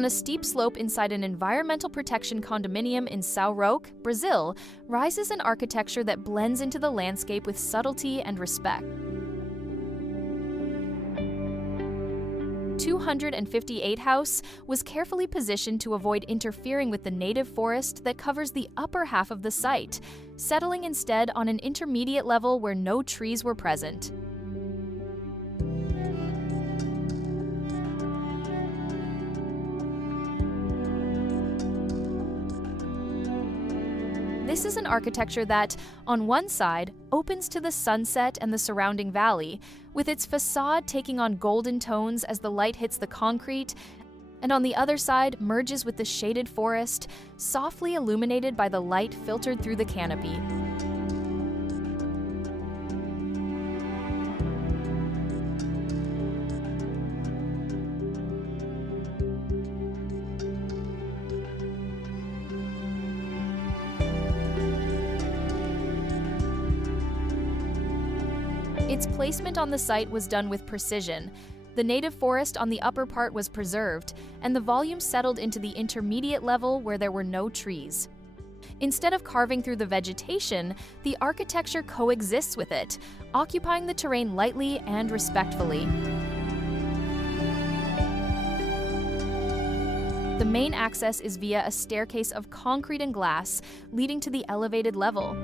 On a steep slope inside an environmental protection condominium in São Roque, Brazil, rises an architecture that blends into the landscape with subtlety and respect. 258 house was carefully positioned to avoid interfering with the native forest that covers the upper half of the site, settling instead on an intermediate level where no trees were present. This is an architecture that, on one side, opens to the sunset and the surrounding valley, with its facade taking on golden tones as the light hits the concrete, and on the other side merges with the shaded forest, softly illuminated by the light filtered through the canopy. Its placement on the site was done with precision. The native forest on the upper part was preserved, and the volume settled into the intermediate level where there were no trees. Instead of carving through the vegetation, the architecture coexists with it, occupying the terrain lightly and respectfully. The main access is via a staircase of concrete and glass, leading to the elevated level.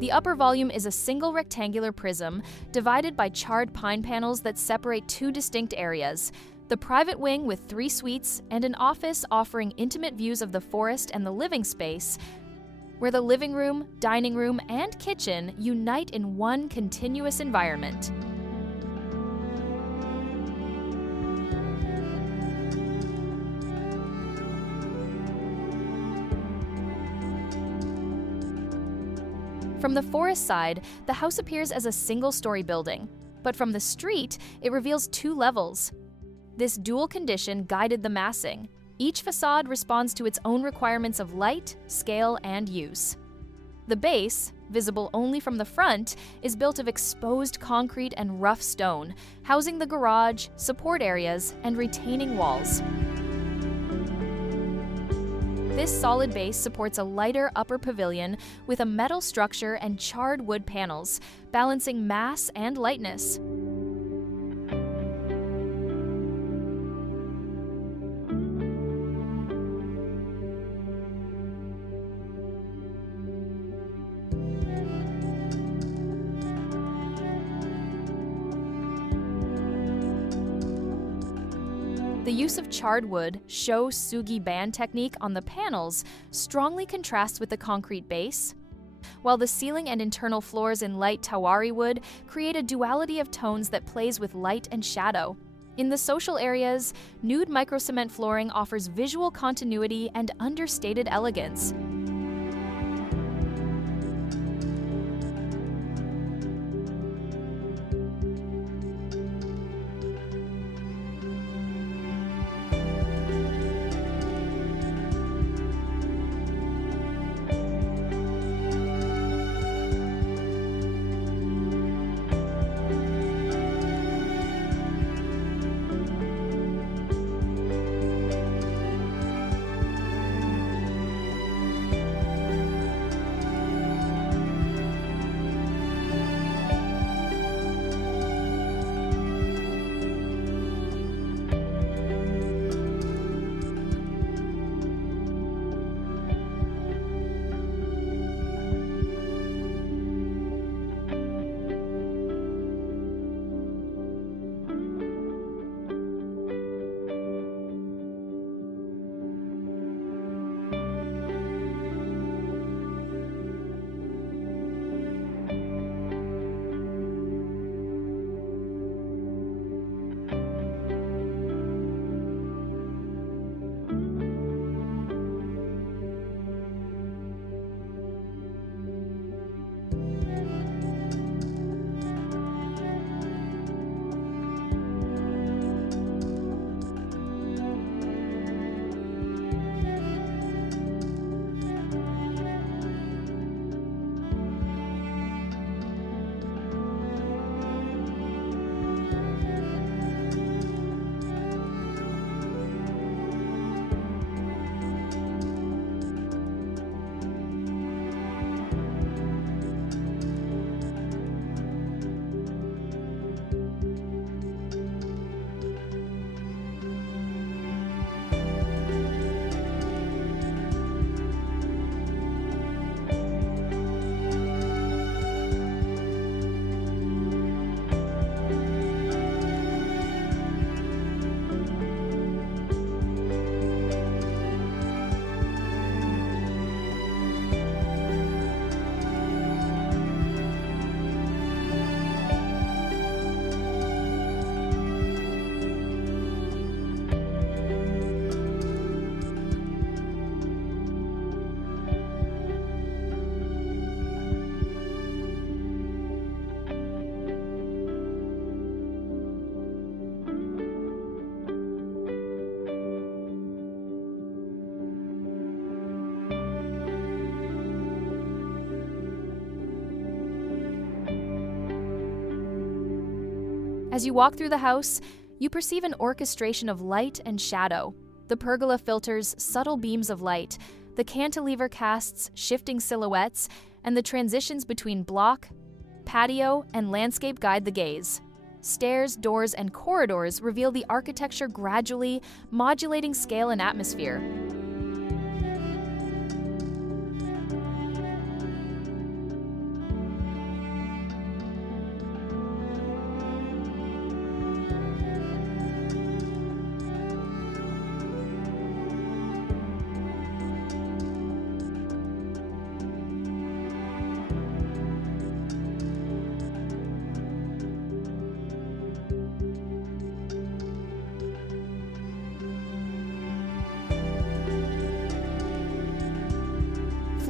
The upper volume is a single rectangular prism, divided by charred pine panels that separate two distinct areas: the private wing with 3 suites and an office offering intimate views of the forest and the living space, where the living room, dining room, and kitchen unite in one continuous environment. From the forest side, the house appears as a single-story building, but from the street, it reveals 2 levels. This dual condition guided the massing. Each facade responds to its own requirements of light, scale, and use. The base, visible only from the front, is built of exposed concrete and rough stone, housing the garage, support areas, and retaining walls. This solid base supports a lighter upper pavilion with a metal structure and charred wood panels, balancing mass and lightness. The use of charred wood, Shou Sugi Ban technique on the panels strongly contrasts with the concrete base, while the ceiling and internal floors in light Tauari wood create a duality of tones that plays with light and shadow. In the social areas, nude microcement flooring offers visual continuity and understated elegance. As you walk through the house, you perceive an orchestration of light and shadow. The pergola filters subtle beams of light, the cantilever casts shifting silhouettes, and the transitions between block, patio, and landscape guide the gaze. Stairs, doors, and corridors reveal the architecture gradually, modulating scale and atmosphere.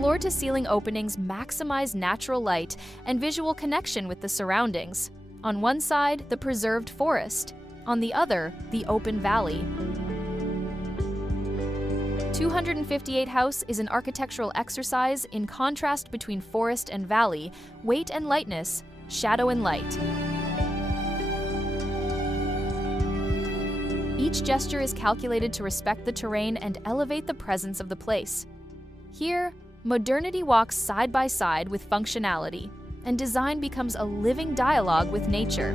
Floor-to-ceiling openings maximize natural light and visual connection with the surroundings. On one side, the preserved forest. On the other, the open valley. 258 House is an architectural exercise in contrast between forest and valley, weight and lightness, shadow and light. Each gesture is calculated to respect the terrain and elevate the presence of the place. Here, modernity walks side by side with functionality, and design becomes a living dialogue with nature.